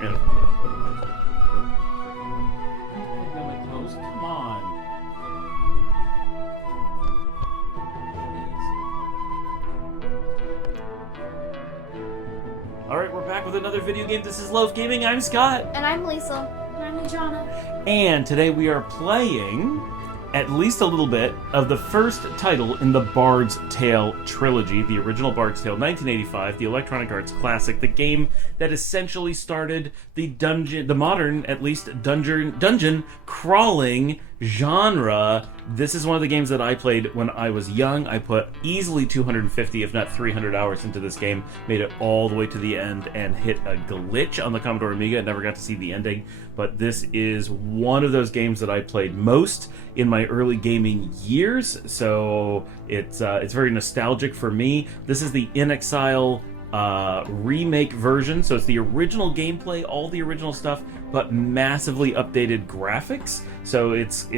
And come on. Alright, we're back with another video game. This is Loaf Gaming. I'm Scott. And I'm Lisa. And I'm Luciana. And today we are playing at least a little bit of the first title in the Bard's Tale trilogy, the original Bard's Tale, 1985, the Electronic Arts classic, the game that essentially started the modern, at least, dungeon crawling genre. This is one of the games that I played when I was young. I put easily 250, if not 300 hours into this game, made it all the way to the end, and hit a glitch on the Commodore Amiga. I never got to see the ending, but this is one of those games that I played most in my early gaming years, so it's very nostalgic for me. This is the In Exile remake version, so it's the original gameplay, all the original stuff, but massively updated graphics. So it's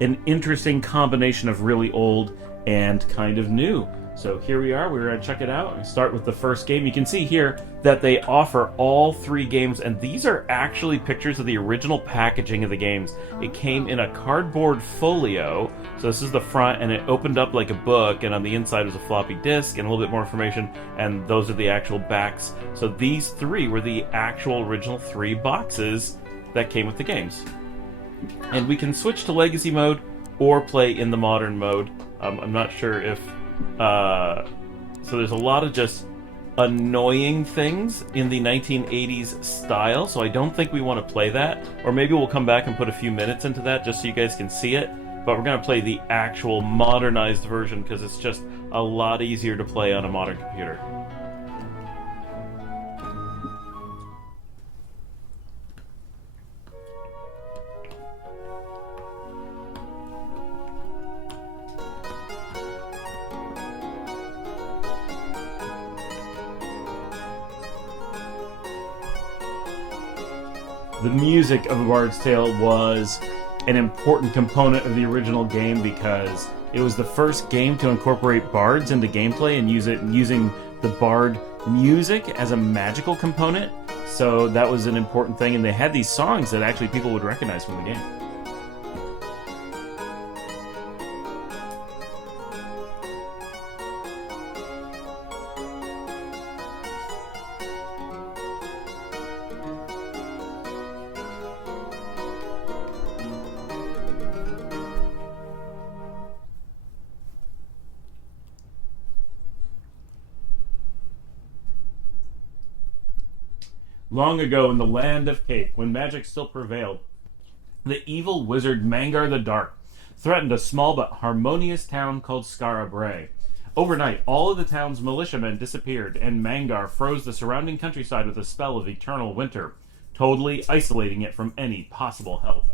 an interesting combination of really old and kind of new. So here we are, we're going to check it out and start with the first game. You can see here that they offer all three games, and these are actually pictures of the original packaging of the games. It came in a cardboard folio, so this is the front, and it opened up like a book, and on the inside was a floppy disk and a little bit more information, and those are the actual backs. So these three were the actual original three boxes that came with the games. And we can switch to Legacy mode or play in the modern mode. I'm not sure if... so there's a lot of just annoying things in the 1980s style, so I don't think we want to play that. Or maybe we'll come back and put a few minutes into that just so you guys can see it. But we're going to play the actual modernized version because it's just a lot easier to play on a modern computer. The music of A Bard's Tale was an important component of the original game because it was the first game to incorporate bards into gameplay and using the bard music as a magical component. So that was an important thing, and they had these songs that actually people would recognize from the game. Long ago in the land of Cape, when magic still prevailed, the evil wizard Mangar the Dark threatened a small but harmonious town called Skara Brae. Overnight, all of the town's militiamen disappeared, and Mangar froze the surrounding countryside with a spell of eternal winter, totally isolating it from any possible help.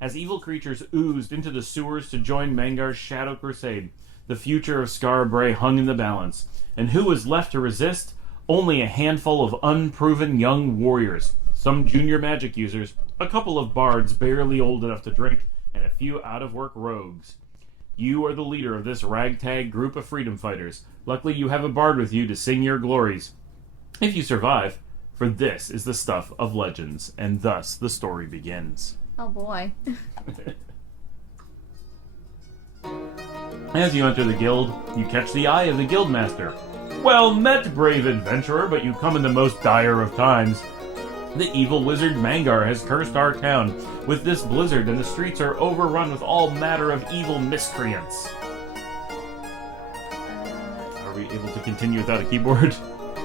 As evil creatures oozed into the sewers to join Mangar's shadow crusade, the future of Skara Brae hung in the balance, and who was left to resist? Only a handful of unproven young warriors, some junior magic users, a couple of bards barely old enough to drink, and a few out-of-work rogues. You are the leader of this ragtag group of freedom fighters. Luckily you have a bard with you to sing your glories. If you survive, for this is the stuff of legends, and thus the story begins. Oh boy. As you enter the guild, you catch the eye of the guildmaster. Well met, brave adventurer, but you come in the most dire of times. The evil wizard Mangar has cursed our town with this blizzard, and the streets are overrun with all matter of evil miscreants. Are we able to continue without a keyboard?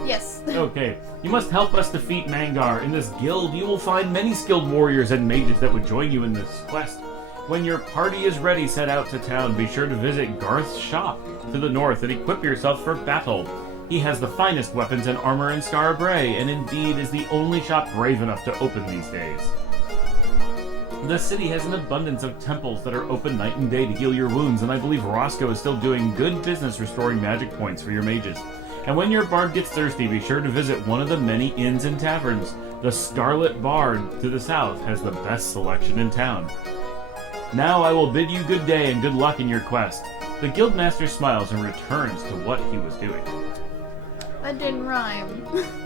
Yes. Okay. You must help us defeat Mangar. In this guild, you will find many skilled warriors and mages that would join you in this quest. When your party is ready, set out to town. Be sure to visit Garth's shop to the north and equip yourself for battle. He has the finest weapons and armor in Skara Brae, and indeed is the only shop brave enough to open these days. The city has an abundance of temples that are open night and day to heal your wounds, and I believe Roscoe is still doing good business restoring magic points for your mages. And when your bard gets thirsty, be sure to visit one of the many inns and taverns. The Scarlet Bard to the south has the best selection in town. Now I will bid you good day and good luck in your quest. The guildmaster smiles and returns to what he was doing. That didn't rhyme.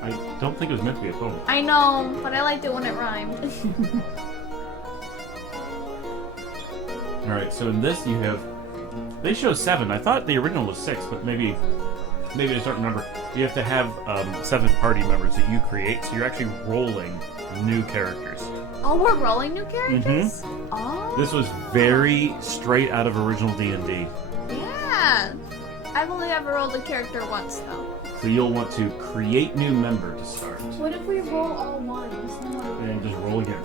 I don't think it was meant to be a poem. I know, but I liked it when it rhymed. Alright, so in this you have... They show 7. I thought the original was 6, but maybe I just don't remember. You have to have 7 party members that you create, so you're actually rolling new characters. Oh, we're rolling new characters? Oh. This was very straight out of original D&D. Yeah. I've only ever rolled a character once, though. So you'll want to create new member to start. What if we roll all ones? And just roll again.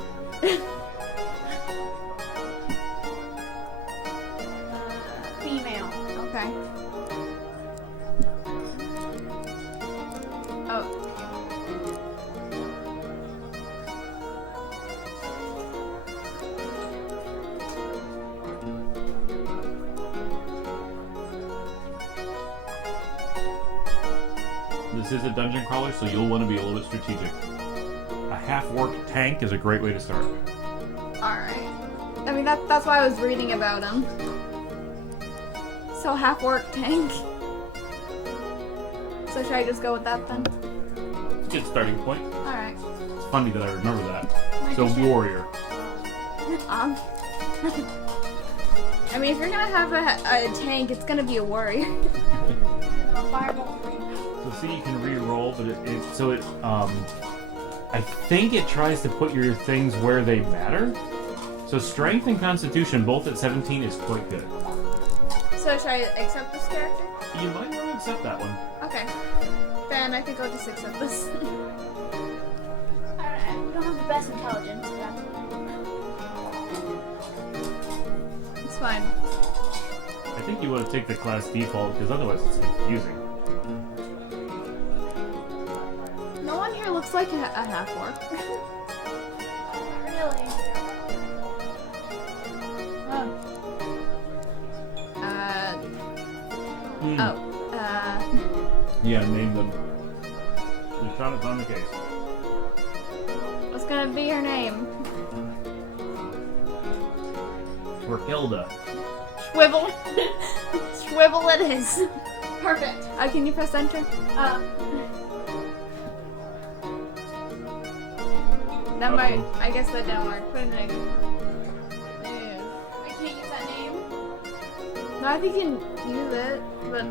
Female. Okay. Oh. This is a dungeon crawler, so you'll want to be a little bit strategic. A half-orc tank is a great way to start. Alright. I mean, that's why I was reading about him. So, half-orc tank. So should I just go with that then? Good starting point. Alright. It's funny that I remember that. So Magician. warrior. I mean, if you're gonna have a tank, it's gonna be a warrior. Fireball. So see, you can re-roll, but I think it tries to put your things where they matter. So strength and constitution, both at 17, is quite good. So should I accept this character? You might want to accept that one. Okay. Then I think I'll just accept this. Alright, we don't have the best intelligence, but that's It's fine. I think you want to take the class default, because otherwise it's confusing. No one here looks like a half-orc. really. Yeah, name them. Luciana's on the case. What's gonna be her name? Raquelda. Schwivel. Schwivel it is. Perfect. Can you press enter? That might. I guess that didn't work. Put it in. I can't use that name. No, I think you can use it, but.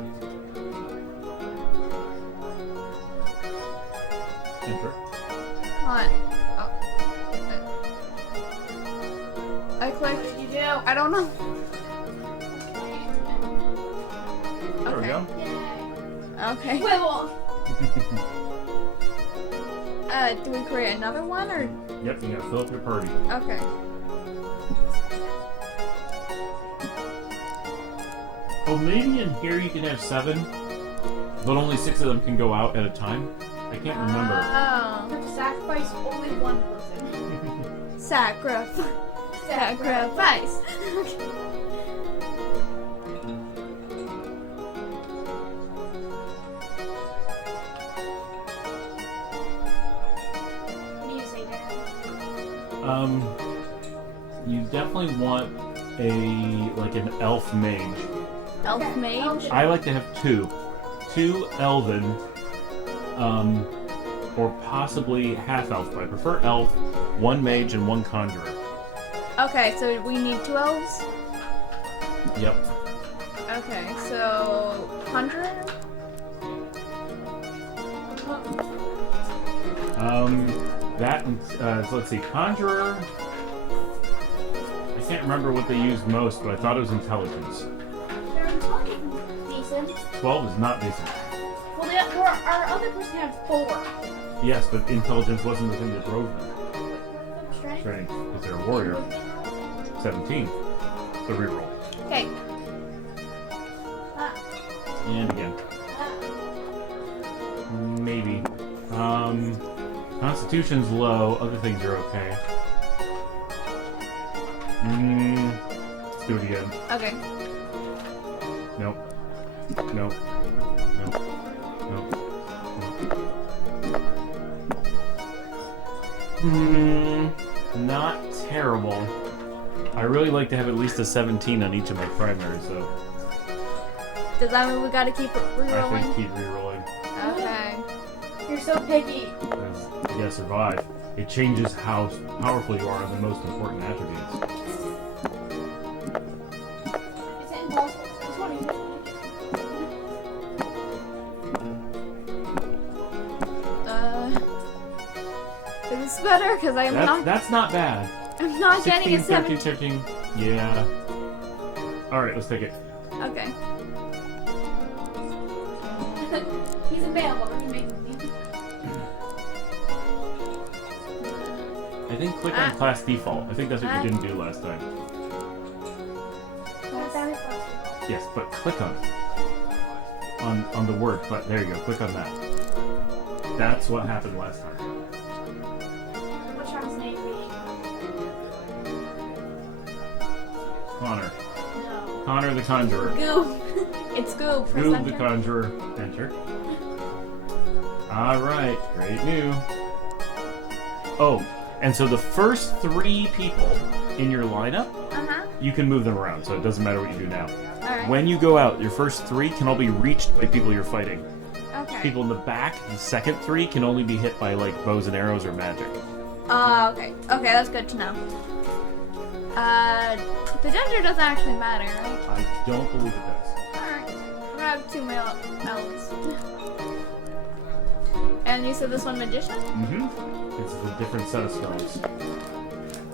Enter. Come on. Oh. I clicked. What did you do? I don't know. There we go. Yay. Okay. Wibble. Do we create another one or? Yep, you gotta fill up your party. Okay. Oh, maybe in here you can have 7, but only 6 of them can go out at a time. I can't remember. You have to sacrifice only one person. Sacrifice. Sacrifice. Okay. What do you say, Dad? You definitely want an elf mage. Elf mage. I like to have 2. 2 elven, or possibly half elf, but I prefer elf, 1 mage, and 1 conjurer. Okay, so we need 2 elves. Yep. Okay, so conjurer. So let's see, conjurer. I can't remember what they used most, but I thought it was intelligence. They're intelligent. Decent. 12 is not decent. Well, our other person had 4. Yes, but intelligence wasn't the thing that drove them. Strength. Strength, because they're a warrior. 17. So reroll. Okay. And again. Maybe. Constitution's low, other things are okay. Let's do it again. Okay. Nope. Nope. Nope. Nope. Nope. Not terrible. I really like to have at least a 17 on each of my primaries, so Does that mean we gotta keep I rerolling? think keep rerolling. Okay. You're so picky. Because you gotta survive. It changes how powerful you are on the most important attributes. Is it impossible? It's 20. Is this better? Because I'm not. That's not bad. I'm not getting a 13, 17. 13. Yeah. Alright, let's take it. Okay. He's available. He makes me. I think click on class default. I think that's what you didn't do last time. That is possible. Yes, but click on it. On the word, but there you go. Click on that. That's what happened last time. What's Charles' name be? Connor. No. Connor the Conjurer. Goo. It's Goo. Press Goob the enter. Conjurer. Enter. Alright, great new. Oh, and so the first 3 people in your lineup, you can move them around, so it doesn't matter what you do now. Alright. When you go out, your first 3 can all be reached by people you're fighting. Okay. People in the back, the second 3 can only be hit by like bows and arrows or magic. Okay. Okay, that's good to know. The gender doesn't actually matter, right? I don't believe it does. Alright. We're gonna have 2 male elves. And you said this one magician? Mm-hmm. It's a different set of spells.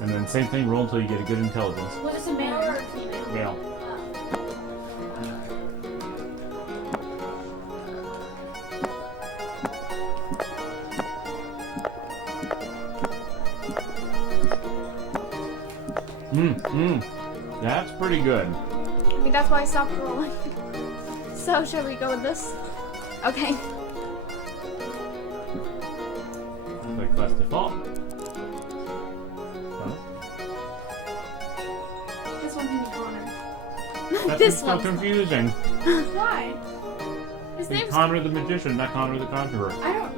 And then same thing, roll until you get a good intelligence. Was this a male or a female? Male. That's pretty good. I mean, that's why I stopped rolling. So, shall we go with this? Okay. Like class default. Huh? This one can be Connor. That's This so one's confusing. Why? His It's name's Connor the Magician, not Connor the Conjurer. I don't.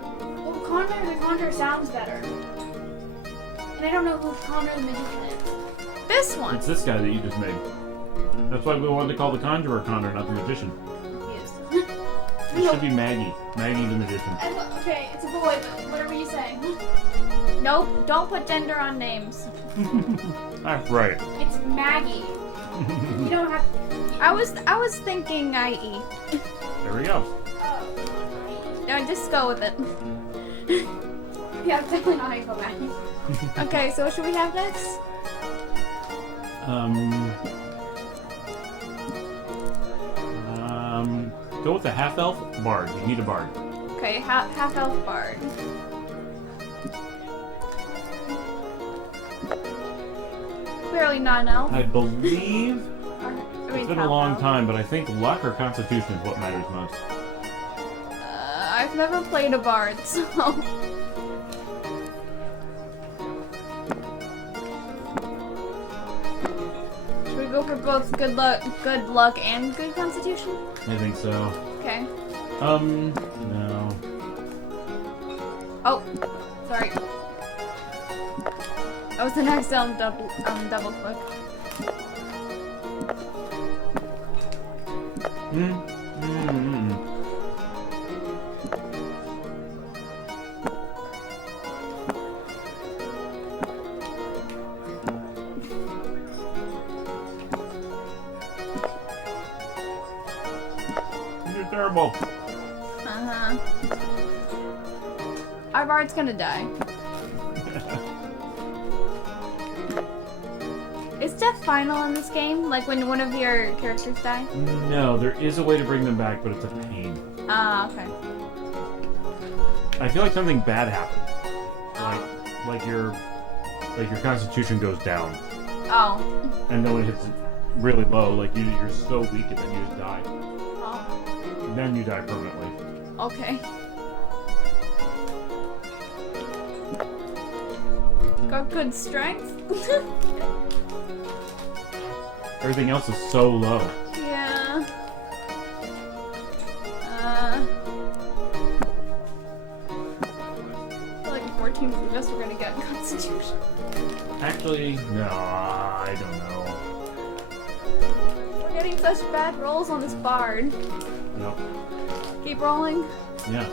Well, Connor the Conjurer sounds better. And I don't know who Connor the Magician is. this one. It's this guy that you just made. That's why we wanted to call the Conjurer Connor, not the Magician. Yes. It should be Maggie. Maggie the Magician. Okay, it's a boy, but whatever you say. Nope, don't put gender on names. That's right. It's Maggie. You don't have. I was thinking IE. There we go. Oh. No, just go with it. Yeah, I'm definitely not gonna go back. Okay, so what should we have next? Go with the half-elf bard. You need a bard. Okay, half elf bard. Clearly not an elf. I believe I mean, it's been a half long elf. time, but I think luck or constitution is what matters most. I've never played a bard, so. Should we go for both good luck, and good constitution? I think so. Okay. No. Oh, sorry. That was an accidental double click. You're terrible. Uh-huh. Our bard's gonna die. Is death final in this game? Like when one of your characters die? No, there is a way to bring them back, but it's a pain. Ah, okay. I feel like something bad happened. Like your constitution goes down, Oh. and then when it hits really low, like you're so weak, and then you just die. Oh. Then you die permanently. Okay. Got good strength? Everything else is so low. Yeah. I feel like a 14 for this, we're gonna get Constitution. Actually, no, I don't know. We're getting such bad rolls on this bard. Nope. Keep rolling. Yeah.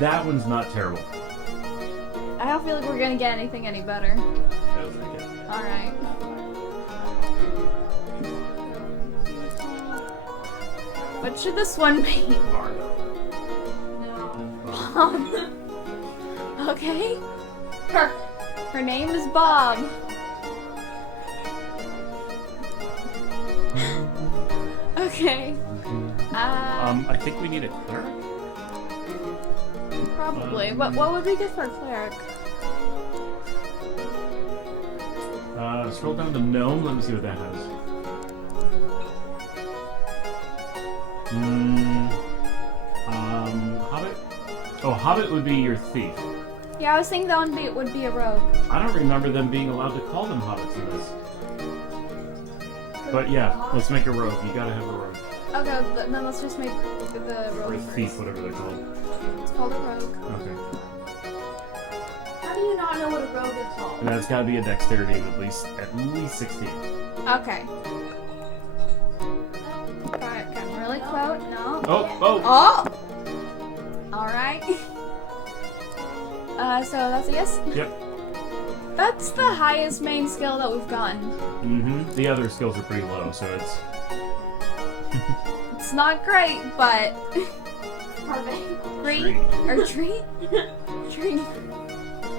That one's not terrible. I don't feel like we're gonna get anything any better. That was pretty good. Alright. What should this one be? No. Okay. Perfect. Her name is Bob. Okay. I think we need a cleric. Probably. What would be good for a cleric? Scroll down to gnome. Let me see what that has. Hobbit. Oh, Hobbit would be your thief. Yeah, I was thinking that one would be a rogue. I don't remember them being allowed to call them hobbits in this. But yeah, let's make a rogue. You gotta have a rogue. Okay, then let's just make the rogue Or a first. thief, whatever they're called. It's called a rogue. Okay. How do you not know what a rogue is called? And that's gotta be a dexterity of at least 16. Okay. Got really quote? No. Oh! Oh! Alright. So that's a yes? Yep. That's the highest main skill that we've gotten. Mm-hmm. The other skills are pretty low, so it's... It's not great, but... Perfect. Tree? Or tree? Tree.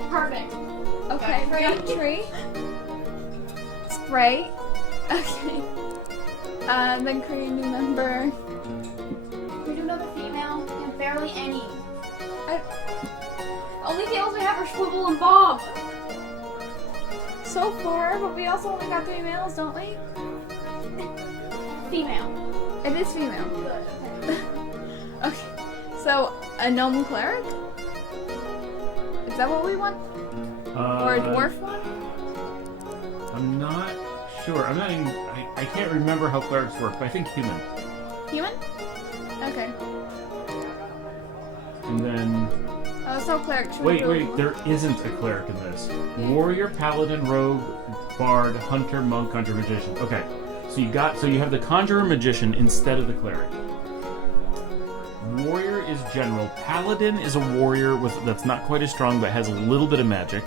Perfect. Okay, we got tree. It's great. Okay. Then create a new member. We do another female and barely any. I- Only females we have are Swivel and Bob. So far, but we also only got 3 males, don't we? Female. It is female. Good. Okay. Okay. So, a gnome cleric? Is that what we want? Or a dwarf one? I'm not sure. I'm not even... I can't remember how clerics work, but I think human. Human? Okay. And then... So cleric. Should we Wait, do- there isn't a cleric in this. Yeah. Warrior, paladin, rogue, bard, hunter, monk, conjurer, magician. Okay. So you have the conjurer magician instead of the cleric. Warrior is general. Paladin is a warrior that's not quite as strong but has a little bit of magic.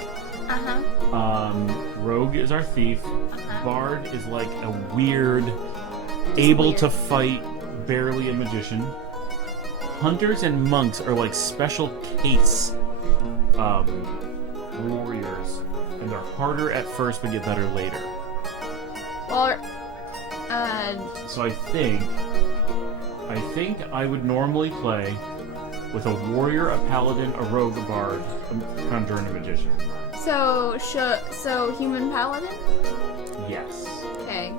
Uh-huh. Rogue is our thief. Uh-huh. Bard is like a weird, able weird. to fight, barely a magician. Hunters and monks are like special case warriors, and they're harder at first but get better later. Well, So I think I would normally play with a warrior, a paladin, a rogue, a bard, a conjurer, and a magician. so human paladin? Yes. Okay.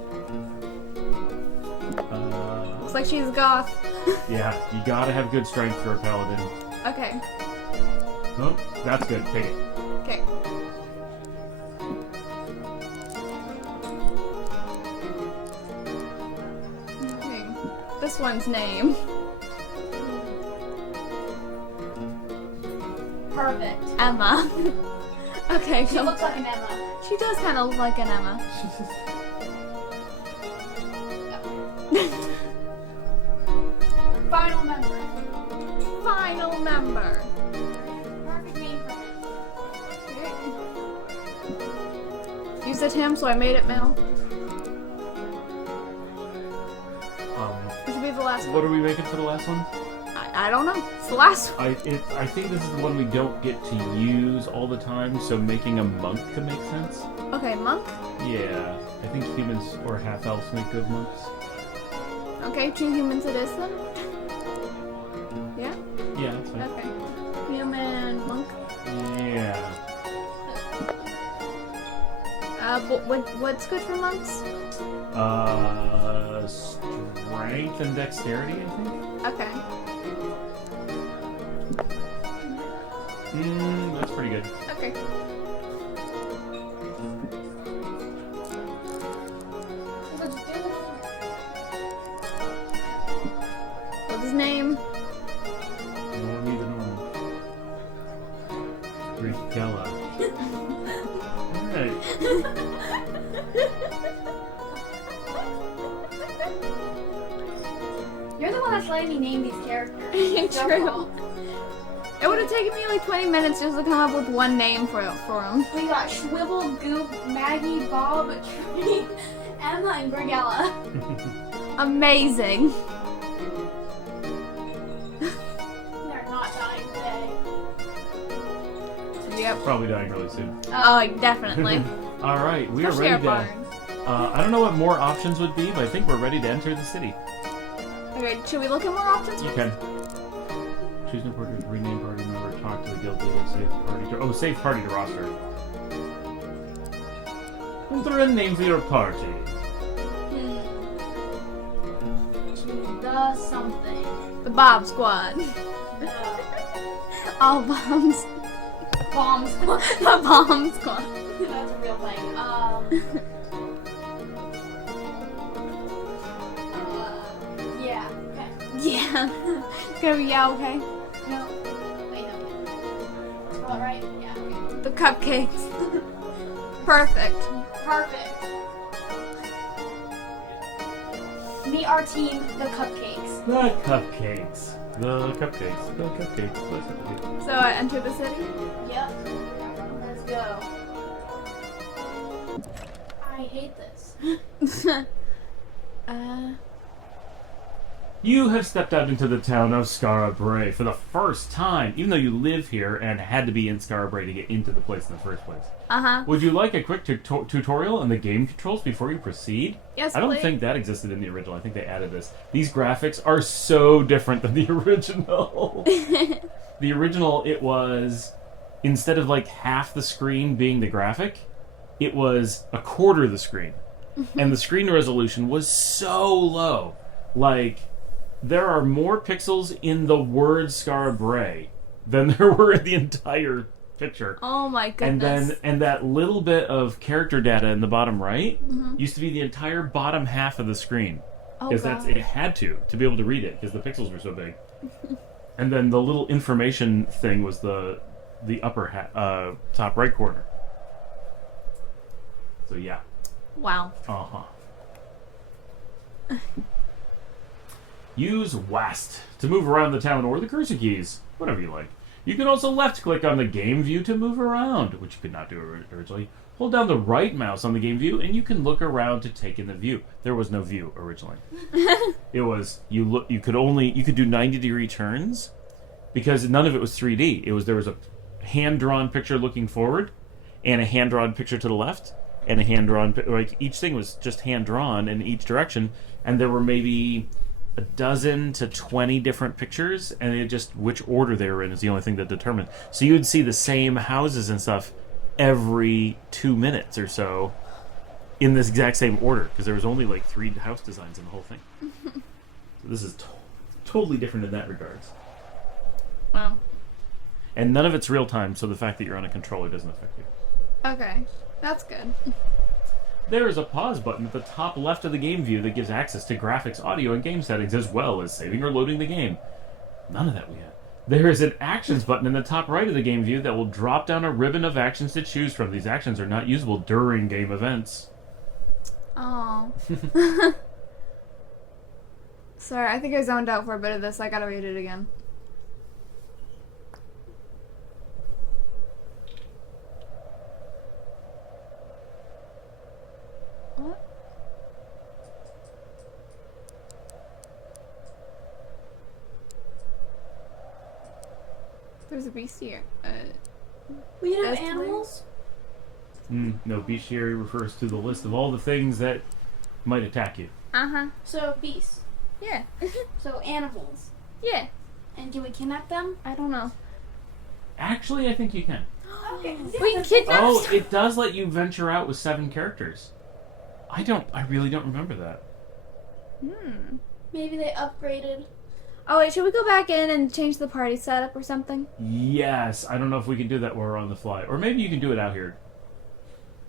Looks like she's goth. Yeah, you gotta have good strength for a paladin. Okay. Oh, that's good. Take it. Okay. Okay. This one's name. Perfect. Emma. Okay, She cool. looks like an Emma. She does kind of look like an Emma. Final member. Final member. Perfect name for him. Okay. You said him, so I made it male. Which would be the last What one. are we making for the last one? I don't know. It's the last one. I think this is the one we don't get to use all the time, so making a monk could make sense. Okay, monk. Yeah, I think humans or half elves make good monks. Okay, 2 humans it is then. Yeah. Yeah, that's fine. Okay. Human monk. Yeah. What's good for monks? Strength and dexterity, I think. Okay. That's pretty good. Okay. Let's do it. What's his name? Ignore me the normal. Rigella. Alright. one that's letting me name these characters. It's your True. fault. It would have taken me like 20 minutes just to come up with one name for them. We got Schwibble, Goop, Maggie, Bob, Tree, Emma, and Gregella. Amazing. They're not dying today. Yep. Probably dying really soon. Oh, definitely. All right, we Especially are our ready barns. to. I don't know what more options would be, but I think we're ready to enter the city. Okay, should we look at more options? You can. Choose new party, rename party member, talk to the guild leader, save party to... Oh, save party to roster. Enter a name for your party. The something. The Bob Squad. All bombs. Bombs. The Bomb Squad. That's a real thing. Yeah. Okay. Yeah. It's gonna be yeah, okay. No. Wait, no. Spell it right? Yeah. Okay. The cupcakes. Perfect. Perfect. Meet our team, the Cupcakes. The cupcakes. The cupcakes. The cupcakes. The cupcakes. So I enter the city? Yep. Let's go. I hate this. You have stepped out into the town of Scarabray for the first time, even though you live here and had to be in Scarabray to get into the place in the first place. Uh-huh. Would you like a quick tutorial on the game controls before you proceed? Yes, I don't please. think that existed in the original. I think they added this. These graphics are so different than the original. The original, it was, instead of like half the screen being the graphic, it was a quarter of the screen. And the screen resolution was so low. Like, there are more pixels in the word Scarabray than there were in the entire picture. Oh my goodness. And that little bit of character data in the bottom right used to be the entire bottom half of the screen. Oh, Because it had to be able to read it, because the pixels were so big. And then the little information thing was the upper top right corner. So yeah. Wow. Uh-huh. Use WASD to move around the town, or the cursor keys, whatever you like. You can also left-click on the game view to move around, which you could not do originally. Hold down the right mouse on the game view, and you can look around to take in the view. There was no view originally. It was you could do 90-degree turns, because none of it was 3D. There was a hand-drawn picture looking forward, and a hand-drawn picture to the left, and a hand-drawn, like each thing was just hand-drawn in each direction, and there were maybe a dozen to 20 different pictures, and it just which order they were in is the only thing that determined. So you'd see the same houses and stuff every 2 minutes or so in this exact same order, because there was only like 3 house designs in the whole thing. So this is totally different in that regards. Wow. And none of it's real time, so the fact that you're on a controller doesn't affect you. Okay. That's good. There is a pause button at the top left of the game view that gives access to graphics, audio, and game settings, as well as saving or loading the game. None of that we have. There is an actions button in the top right of the game view that will drop down a ribbon of actions to choose from. These actions are not usable during game events. Oh. Sorry, I think I zoned out for a bit of this. I gotta read it again. What? There's a beast here. We have Yes, animals? No, bestiary refers to the list of all the things that might attack you. Uh-huh. So, beasts. Yeah. So, animals. Yeah. And can we kidnap them? I don't know. Actually, I think you can. Okay. We can kidnap Oh, it does let you venture out with 7 characters. I really don't remember that. Maybe they upgraded. Oh wait, should we go back in and change the party setup or something? Yes, I don't know if we can do that while we're on the fly. Or maybe you can do it out here.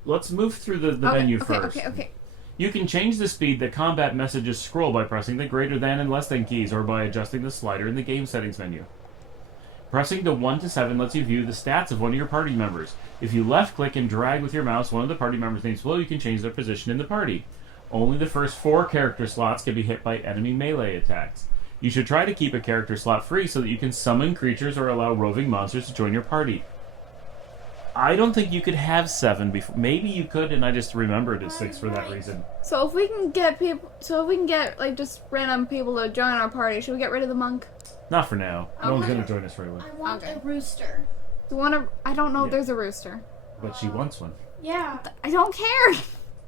Let's move through the menu first. Okay. You can change the speed that combat messages scroll by pressing the greater than and less than keys, or by adjusting the slider in the game settings menu. Pressing the 1 to 7 lets you view the stats of one of your party members. If you left-click and drag with your mouse one of the party members' names below, you can change their position in the party. Only the first 4 character slots can be hit by enemy melee attacks. You should try to keep a character slot free so that you can summon creatures or allow roving monsters to join your party. I don't think you could have 7 before. Maybe you could, and I just remembered as 6 for that reason. So if we can get people, like just random people to join our party, should we get rid of the monk? Not for now. No one's going to join us right away. I want Okay. a rooster. Do you want to? I don't know if Yeah. there's a rooster. But she wants one. Yeah. I don't care.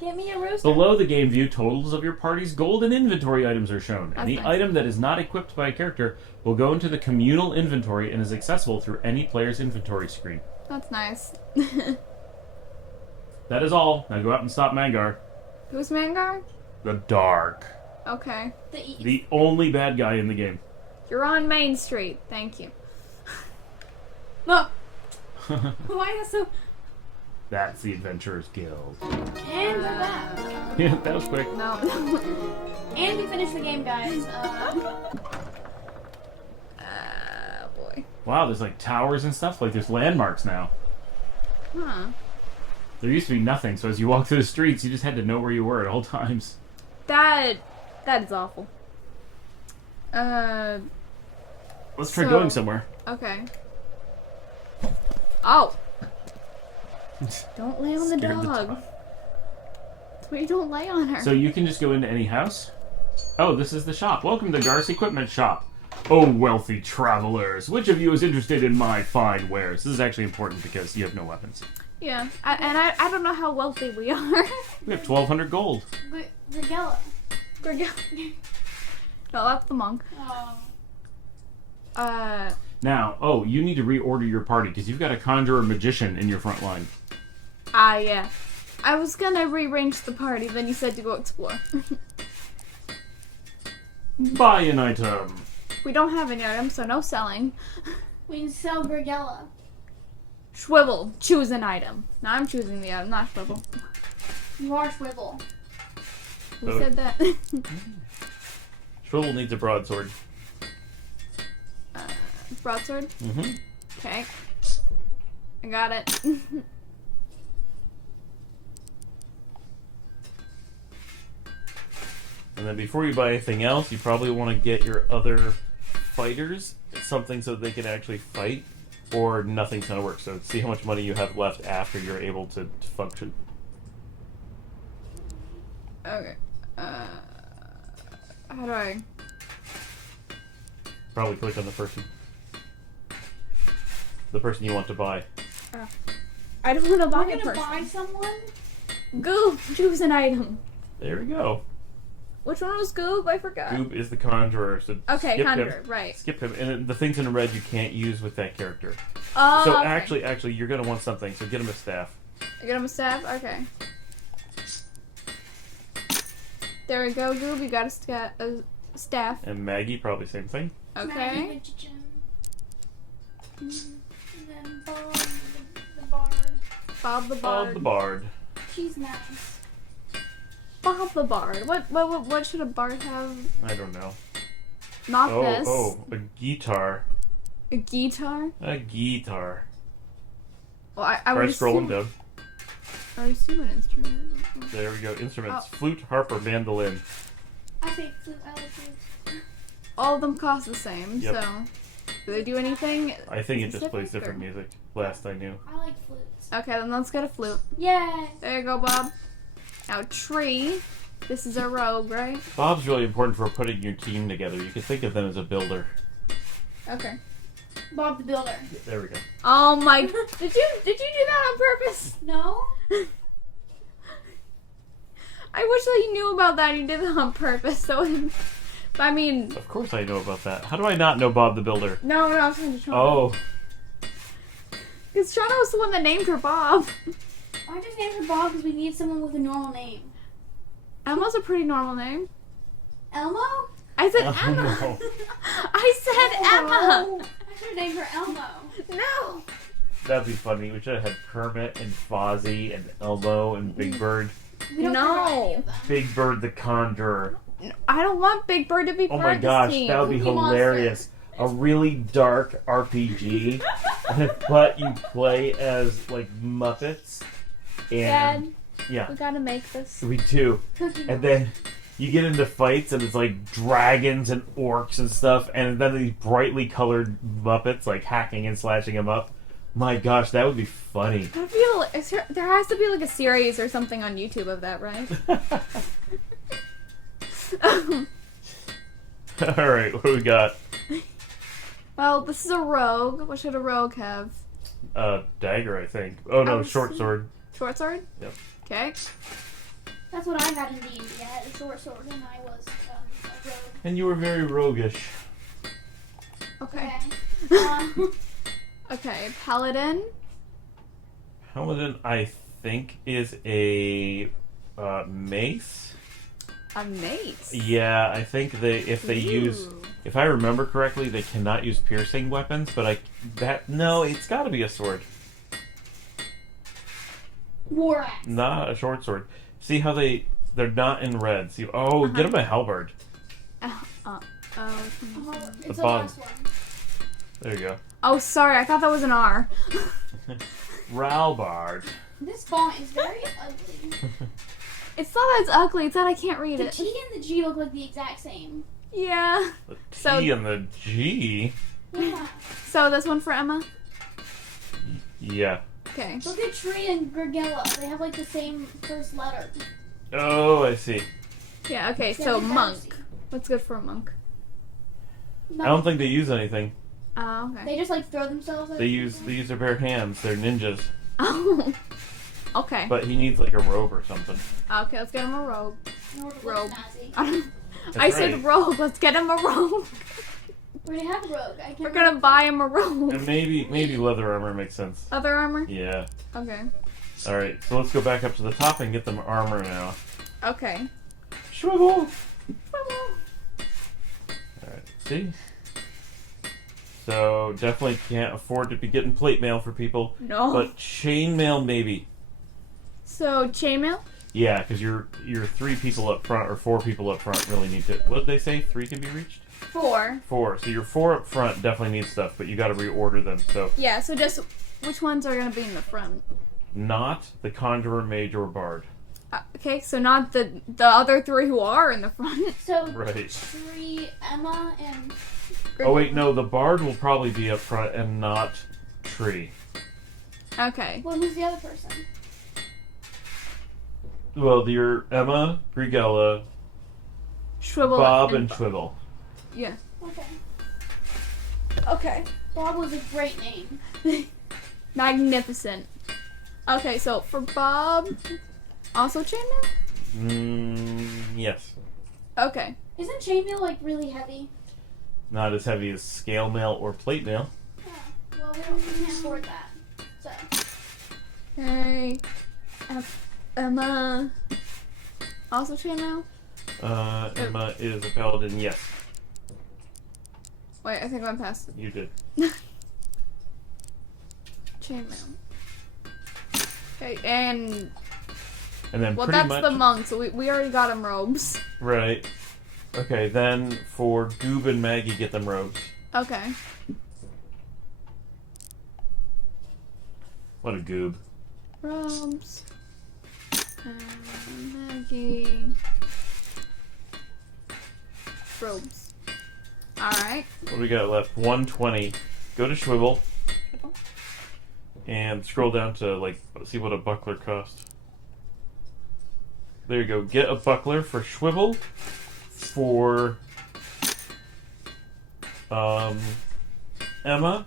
Get me a rooster. Below the game view, totals of your party's gold and inventory items are shown. Any That's nice. item that is not equipped by a character will go into the communal inventory and is accessible through any player's inventory screen. That's nice. That is all. Now go out and stop Mangar. Who's Mangar? The Dark. Okay. The only bad guy in the game. You're on Main Street. Thank you. Look. Why is so? That's the Adventurers Guild. And we're back. Yeah, that was quick. No. And we finished the game, guys. Boy. Wow, there's like towers and stuff. Like there's landmarks now. Huh. There used to be nothing, so as you walk through the streets, you just had to know where you were at all times. That is awful. Let's try So- going somewhere. Okay. Oh. Don't lay on the Scared the dog. dog. That's why you don't lay on her. So you can just go into any house? Oh, this is the shop. Welcome to Gar's Equipment Shop. Oh, wealthy travelers, which of you is interested in my fine wares? This is actually important because you have no weapons. Yeah. I don't know how wealthy we are. We have 1,200 gold. Brigella. No, that's the monk. Oh. Now, you need to reorder your party because you've got a conjurer magician in your front line. Yeah. I was gonna rearrange the party, then you said to go explore. Buy an item. We don't have any items, so no selling. We can sell Brigella. Schwivel, choose an item. No, I'm choosing the item, not Schwivel. You are Swivel. Who Oh. said that? Shrivel needs a broadsword. Broadsword? Mm-hmm. Okay. I got it. And then before you buy anything else, you probably want to get your other fighters something so they can actually fight, or nothing's going to work. So see how much money you have left after you're able to function. Okay. How do I... Probably click on the person. The person you want to buy. I don't want to buy I'm a gonna person. buy someone. Goob, choose an item. There we go. Which one was Goob? I forgot. Goob is the conjurer. So Okay, skip conjurer, him. right. Skip him. And then the things in red you can't use with that character. Oh, So okay. actually, you're going to want something. So get him a staff. I get him a staff? Okay. There we go, Goob. You got a staff. And Maggie, probably same thing. Maggie Okay. Magician. And then Bob the Bard. Bob the Bob Bard. the Bard. She's nice. Bob the Bard. What should a bard have? I don't know. Not this. A guitar. A guitar? A guitar. Well, I Try would scrolling assume... down. I would assume an instrument. There we go. Instruments. Oh. Flute, harp, or mandolin. I say flute. I like flute. All of them cost the same, Yep. so... Do they do anything? I think it just plays specific, different or- music. Last I knew. I like flutes. Okay, then let's get a flute. Yay! There you go, Bob. Now, tree. This is a rogue, right? Bob's really important for putting your team together. You can think of them as a builder. Okay. Bob the Builder. There we go. Oh my... Did you do that on purpose? No? I wish that you knew about that and you did that on purpose, so... I mean... Of course I know about that. How do I not know Bob the Builder? No, I was trying to Shauna. Oh, Because Shauna was the one that named her Bob. I just named her Bob because we need someone with a normal name. Emma's a pretty normal name. Elmo? I said Oh, Emma. no. I said Emma. I should have named her Elmo. No. That'd be funny. We should have had Kermit and Fozzie and Elmo and Big Bird. We don't No. cover any of them. Big Bird the Conjurer. I don't want Big Bird to be Oh part my of gosh, this team. that would be Cookie Monster. hilarious. A really dark RPG, but you play as like Muppets. And Dad, yeah, we gotta make this. we do. Cookie And then you get into fights and it's like dragons and orcs and stuff, and then these brightly colored Muppets like hacking and slashing them up. My gosh, that would be funny. There has to be like a series or something on YouTube of that, right? Alright, what do we got? Well, this is a rogue. What should a rogue have? Dagger, I think. Oh no, short sword. Short sword? Yep. Okay. That's what I got in D&D. I had a short sword and I was a rogue. And you were very roguish. Okay. Okay. Okay, paladin. Paladin, I think, is a mace. A mace. Yeah, I think if they use, if I remember correctly, they cannot use piercing weapons. But no, it's got to be a sword, War axe. not a short sword. See how they're not in red. See, get them a halberd. It's the bond. last one. There you go. Oh, sorry, I thought that was an R. Ralbard. This font is very ugly. It's not that it's ugly, it's that I can't read The it. T and the G look like the exact same. Yeah. The T So- and the G. Yeah. So this one for Emma? Yeah. Okay. Look at Tree and Gregella. They have like the same first letter. Oh, I see. Yeah, okay, They so have the monk. currency. What's good for a monk? I don't think they use anything. Oh, okay. They just like throw themselves. They use their bare hands. They're ninjas. Oh. Okay. But he needs like a robe or something. Okay, let's get him a robe. Robe. Snazzy. I said robe. Let's get him a robe. We already have a rogue. I can't We're gonna buy him a robe. And maybe leather armor makes sense. Other armor? Yeah. Okay. All right. So let's go back up to the top and get them armor now. Okay. Shrivel. All right. See. So definitely can't afford to be getting plate mail for people. No. But chain mail maybe. So chainmail? Yeah, because your 3 people up front or 4 people up front really need to. What did they say? 3 can be reached. 4. 4. So your 4 up front definitely need stuff, but you got to reorder them. So Yeah. So just which ones are gonna be in the front? not the conjurer, mage, or bard. Okay. So not the other 3 who are in the front. So Right. Tree, Emma, and Oh wait, no. The bard will probably be up front and not Tree. Okay. well, who's the other person? Well, your Emma, Brigella, Shrivel. Bob, and Schwibble. Yeah. Okay. Okay. Bob was a great name. Magnificent. Okay, so for Bob, also chainmail? Yes. Okay. Isn't chainmail like really heavy? Not as heavy as scale mail or plate mail. Yeah. Well, we can't afford that. So. Okay. Emma. Also chainmail? Emma is a paladin. Yes, Wait, I think I went past it. you did. Chainmail. Okay, and And then well, pretty that's much the monk, so we already got him robes. right. Okay, then for Goob and Maggie, get them robes. Okay. What a goob. Robes. Maggie. Robes. Alright. What do we got left? 120. Go to Schwibble. And scroll down to, like, see what a buckler costs. There you go. Get a buckler for Schwibble. For Emma.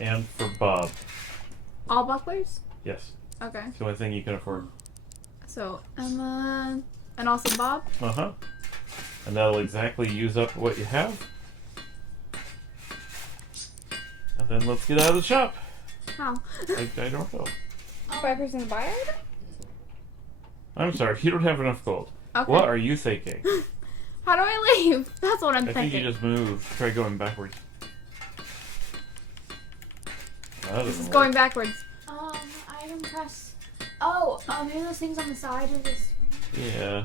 And for Bob. All bucklers? Yes. Okay. It's the only thing you can afford. So, Emma. And also Bob? Uh-huh. And that'll exactly use up what you have. And then let's get out of the shop. How? I don't know. Biker's gonna buy it? I'm sorry, you don't have enough gold. Okay. What are you thinking? How do I leave? That's what I'm I think thinking. you just moved. Try going backwards. That This is doesn't going work. backwards. I can press. Oh, maybe those things on the side of the screen. Yeah.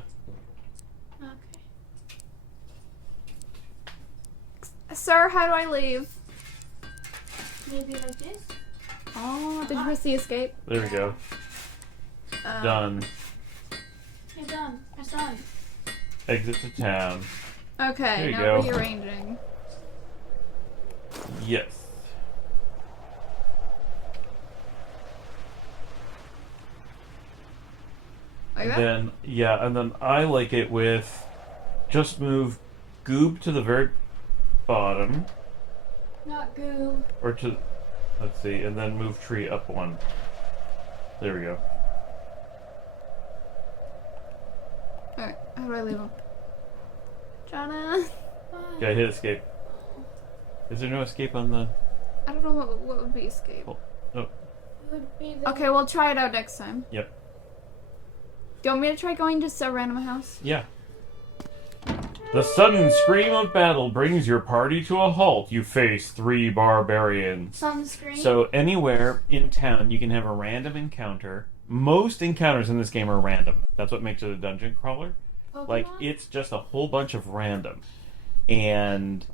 Okay. Sir, how do I leave? Maybe like this. Oh, did you press the escape? There we go. Done. It's done. It's done. Exit to town. Okay, There you now go. rearranging. Yes. Like And that? then, yeah, and then I like it with just move Goob to the very bottom, Not goo. or to, let's see, and then move Tree up one. There we go. Alright, how do I leave him? Jonna? Okay, hit escape. Is there no escape on the... I don't know what would be escape. Oh, no. Would be the Okay, we'll try it out next time. Yep. Do you want me to try going to a random house? Yeah. The sudden scream of battle brings your party to a halt. You face 3 barbarians. sunscreen. So anywhere in town, you can have a random encounter. Most encounters in this game are random. That's what makes it a dungeon crawler. Pokemon? Like, it's just a whole bunch of random. And,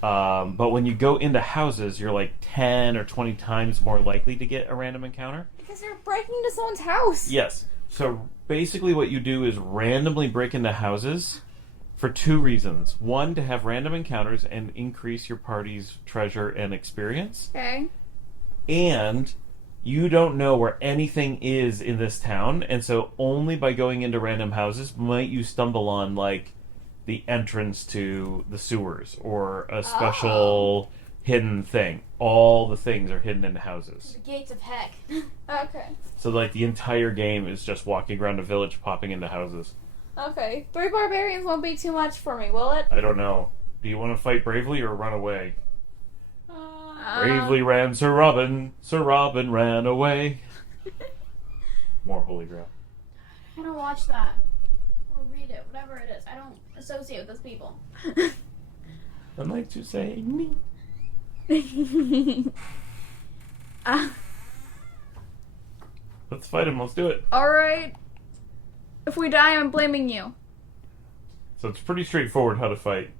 but when you go into houses, you're like 10 or 20 times more likely to get a random encounter. Because you're breaking into someone's house. Yes. So basically what you do is randomly break into houses for 2 reasons. One, to have random encounters and increase your party's treasure and experience. Okay. And you don't know where anything is in this town, and so only by going into random houses might you stumble on, like, the entrance to the sewers or a special hidden thing. All the things are hidden in the houses. The gates of heck. Okay. So, like, the entire game is just walking around a village, popping into houses. Okay. 3 barbarians won't be too much for me, will it? I don't know. Do you want to fight bravely or run away? Bravely ran Sir Robin ran away. More Holy Grail. I don't watch that. Or read it, whatever it is. I don't associate with those people. I like to say me. Let's fight him, let's do it. Alright. If we die, I'm blaming you. So it's pretty straightforward how to fight.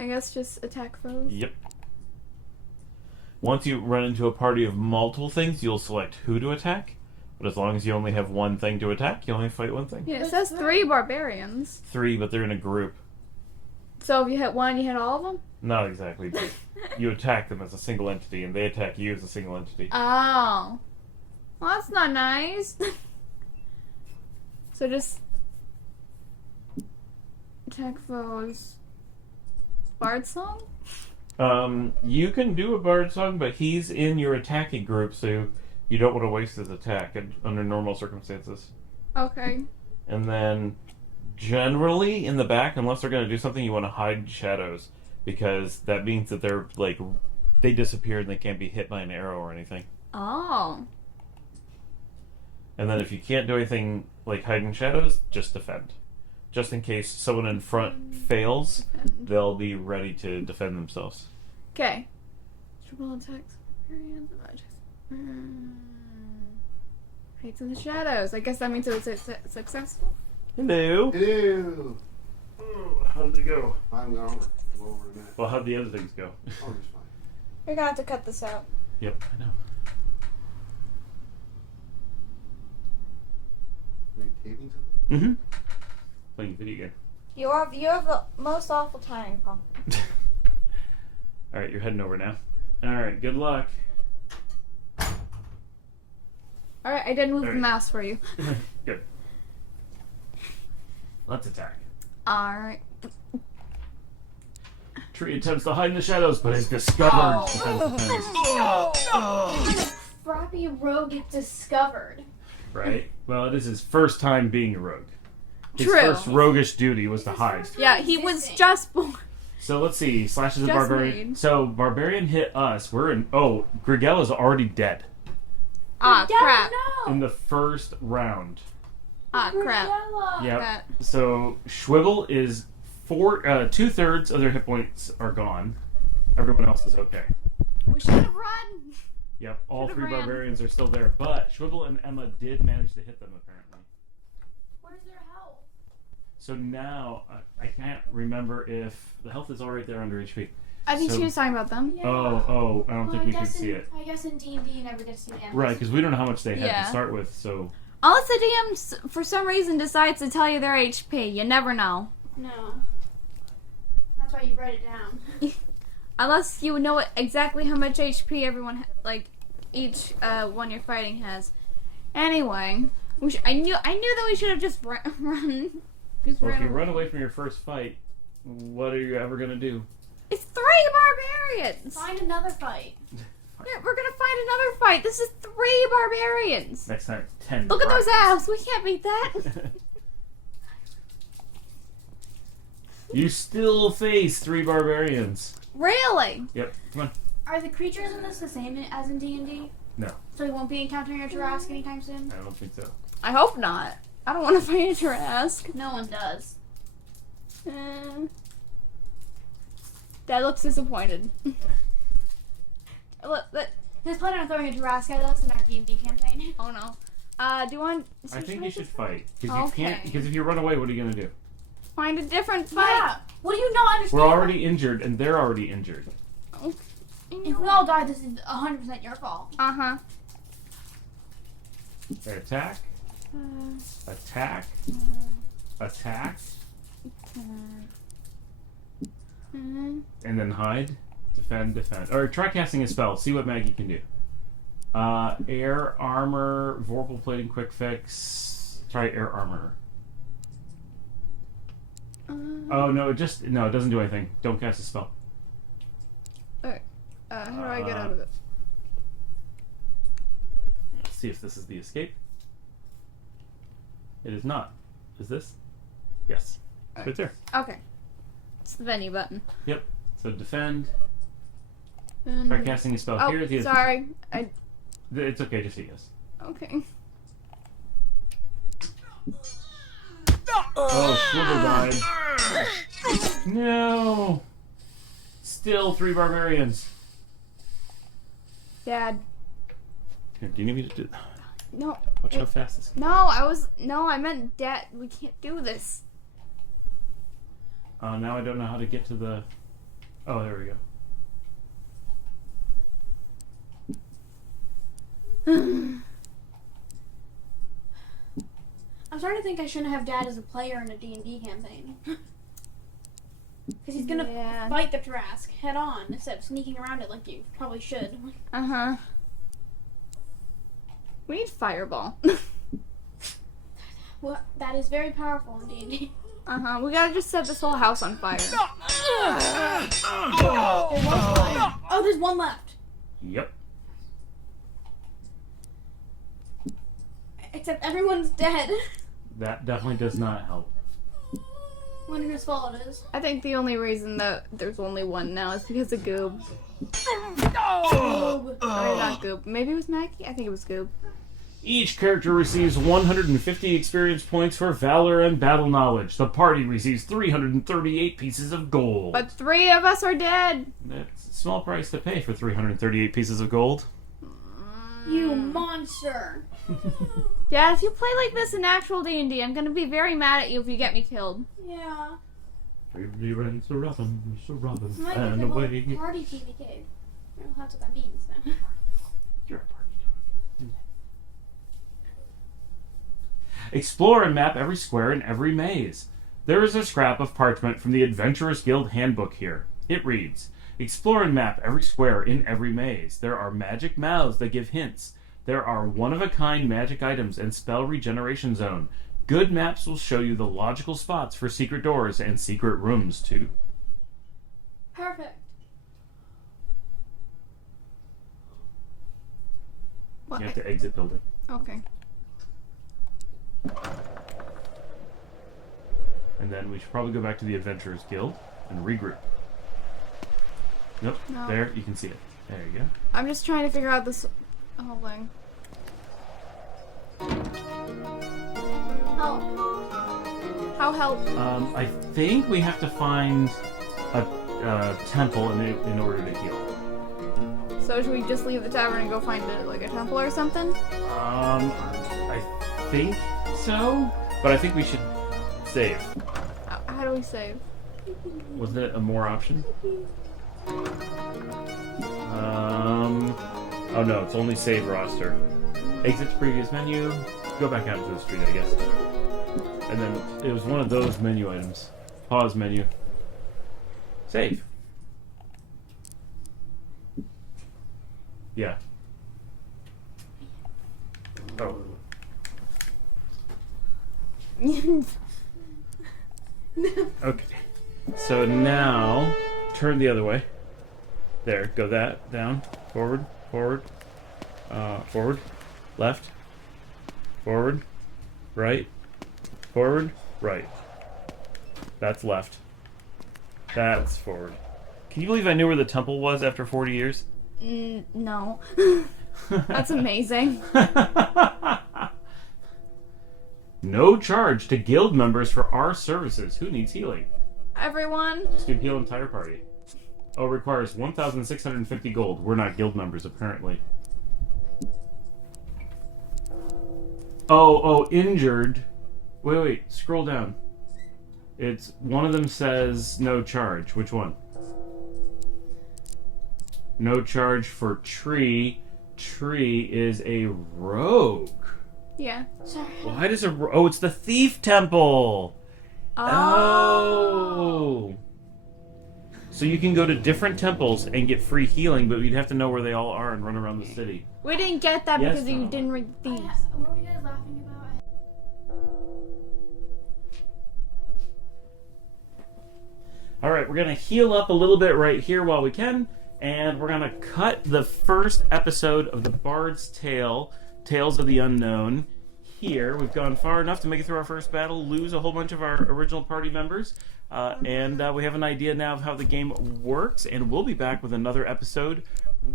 I guess just attack foes. Yep. Once you run into a party of multiple things, you'll select who to attack. But as long as you only have one thing to attack, you only fight one thing. Yeah, it says 3 barbarians. 3, but they're in a group. So if you hit one, you hit all of them? Not exactly. But you attack them as a single entity, and they attack you as a single entity. Oh. Well, that's not nice. So just attack foes. Bard song? You can do a bard song, but he's in your attacking group, so you don't want to waste his attack under normal circumstances. Okay. And then, generally, in the back, unless they're going to do something, you want to hide shadows, because that means that they're, like, they disappear and they can't be hit by an arrow or anything. Oh. And then if you can't do anything like hide in shadows, just defend. Just in case someone in front fails, they'll be ready to defend themselves. Okay. Triple attacks. Hides in the shadows. I guess that means it was successful. Hello. Ew. Oh, how did it go? I'm going over in a minute. Well, how'd the other things go? Oh, just fine. You're gonna have to cut this out. Yep, I know. Are you taping something? Mm-hmm. Playing video game. You have the most awful timing, Paul. Alright, you're heading over now. Alright, good luck. Alright, I did move the Alright. mouse for you. Good. Let's attack. Alright. Tree attempts to hide in the shadows, but is discovered. Defense. Crappy rogue gets discovered. Right? Well, it is his first time being a rogue. His True. first roguish duty was to hide. Yeah, he was just born. So let's see. Slashes a Just barbarian. made. So barbarian hit us. We're in. Oh, Grigel is already dead Ah, crap. in the first round. Ah, crap. Yep. Crap. So Schwibble is 2/3 of their hit points are gone. Everyone else is okay. We should have run. Yep. All Should've 3 ran. barbarians are still there, but Schwibble and Emma did manage to hit them apparently. Where's their health? So now I can't remember if the health is all right there under HP. I think So- she was talking about them. Yeah. I don't think we can see it. I guess in D&D you never get to see the end. Right, because we don't know how much they had Yeah. to start with. So Unless the DM, for some reason, decides to tell you their HP. You never know. No. That's why you write it down. Unless you know exactly how much HP everyone, each one you're fighting has. Anyway, I knew that we should have just run. Well, if you run away from your first fight, what are you ever gonna do? It's 3 barbarians! Find another fight. Yeah, we're gonna find another fight. This is 3 barbarians. Next time, 10. Look at those abs. We can't beat that. You still face 3 barbarians. Really? Yep. Come on. Are the creatures in this the same as in D&D? No, So we won't be encountering a Jurassic anytime soon? I don't think so. I hope not. I don't want to fight a Jurassic. No one does. Dad looks disappointed. Look, There's planning on throwing a Jurassic at us in our D&D campaign. oh no. Do you want? I think you should fight. Because you Okay. can't. Because if you run away, what are you gonna do? Find a different fight. Yeah. What do you not understand? We're already injured, and they're already injured. If we all die, this is 100% your fault. Uh huh. Okay, attack. Attack. Attack. And then hide. Defend, defend. Or try casting a spell. See what Maggie can do. Air armor, vorpal plating, quick fix. Try air armor. Oh no, it doesn't do anything. Don't cast a spell. How do I get out of it? Let's see if this is the escape. It is not. Is this? Yes. It's right there. Okay. It's the venue button. Yep. So defend. Try casting a spell here. Oh, sorry. It's okay, just say yes. Okay. Oh, Swivel died. No! Still 3 barbarians. Dad. Here, do you need me to do... No. Watch how fast this... No, I meant Dad. We can't do this. Now I don't know how to get to the... Oh, there we go. I'm starting to think I shouldn't have Dad as a player in a D&D campaign. Because he's gonna fight the Jurassic head on instead of sneaking around it like you probably should. Uh-huh. We need Fireball. Well, that is very powerful in D&D. Uh-huh. We gotta just set this whole house on fire. Oh, there's one left. Yep. Except everyone's dead. That definitely does not help. Wonder whose fault it is. I think the only reason that there's only one now is because of Goob. Oh. Or not Goob. Maybe it was Maggie? I think it was Goob. Each character receives 150 experience points for valor and battle knowledge. The party receives 338 pieces of gold. But 3 of us are dead. That's a small price to pay for 338 pieces of gold. You monster. Dad, if you play like this in actual D&D, I'm gonna be very mad at you if you get me killed. Yeah. Bravely ran Sir Robin, Like and the away. party PVK. I don't know that's what that means now. You're a party dog. Explore and map every square in every maze. There is a scrap of parchment from the Adventurers Guild Handbook here. It reads, explore and map every square in every maze. There are magic mouths that give hints. There are one-of-a-kind magic items and spell regeneration zone. Good maps will show you the logical spots for secret doors and secret rooms, too. Perfect. What? You have to exit building. Okay. And then we should probably go back to the Adventurers Guild and regroup. Nope. No. There, you can see it. There you go. I'm just trying to figure out this whole thing. Help. How help? I think we have to find a temple in order to heal. So should we just leave the tavern and go find a temple or something? I think so, but I think we should save. How do we save? Wasn't it a more option? Oh no, it's only save roster. Exit to previous menu. go back out into the street, I guess. And then it was one of those menu items. Pause menu. Save. Yeah. Oh. Okay. So now, turn the other way. There, go that, down, forward, forward, forward, left, forward, right, forward, right. That's left. That's forward. Can you believe I knew where the temple was after 40 years? No. That's amazing. No charge to guild members for our services. Who needs healing? Everyone. This could heal entire party. Oh, requires 1,650 gold. We're not guild members, apparently. Oh, injured. Wait, scroll down. It's one of them says no charge. Which one? No charge for Tree. Tree is a rogue. Yeah. Sorry. Why does oh, it's the thief temple. Oh. So you can go to different temples and get free healing, but you'd have to know where they all are and run around the city. We didn't get that Yes, because you Tom. didn't read thieves. What were you guys laughing about? All right, we're going to heal up a little bit right here while we can, and we're going to cut the first episode of the Bard's Tale, Tales of the Unknown, here. We've gone far enough to make it through our first battle, lose a whole bunch of our original party members, and we have an idea now of how the game works, and we'll be back with another episode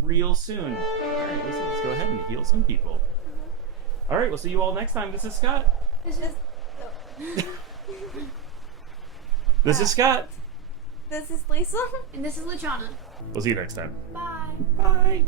real soon. All right, let's go ahead and heal some people. All right, we'll see you all next time. This is Scott. This is. This is Scott. This is Lisa. And this is Luciana. We'll see you next time. Bye. Bye.